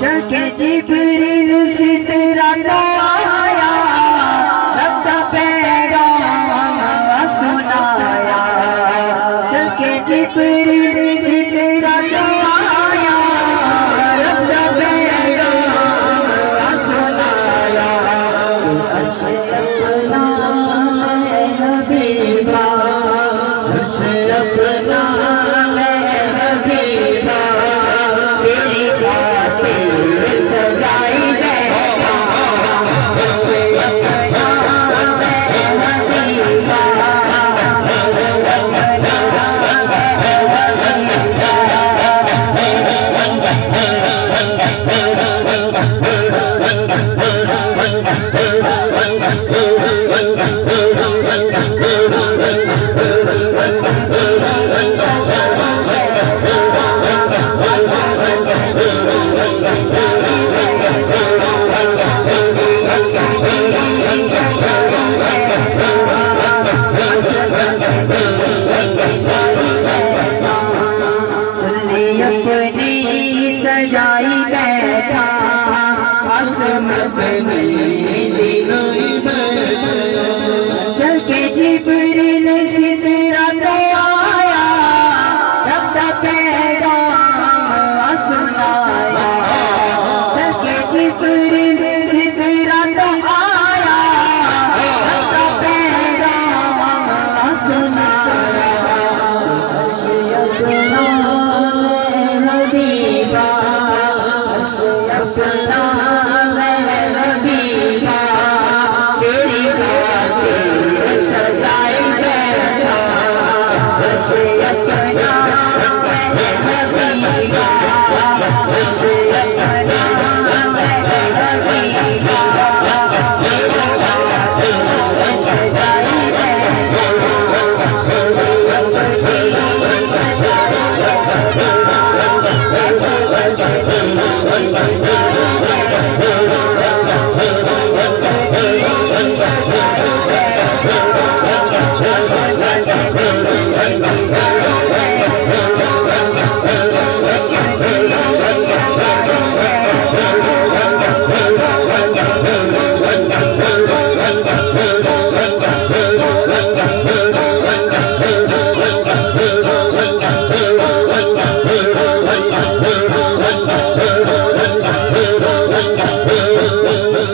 चल के जिब्रील सिसरा आया, रब का पैगाम सुनाया। चल के जिब्रील सिसरा आया, रब का पैगाम सुनाया। अर्शे अपना है हबीबा, अर्शे अपना सजाई बैठा चल के जिब्रील सिसरा आया, रब का पैगाम सुनाया। चल के जिब्रील सिसरा आया, रब का पैगाम सुनाया। अपना हबीबा तेरी खातिर सजाई बैठा, अपना हबीबा, अपना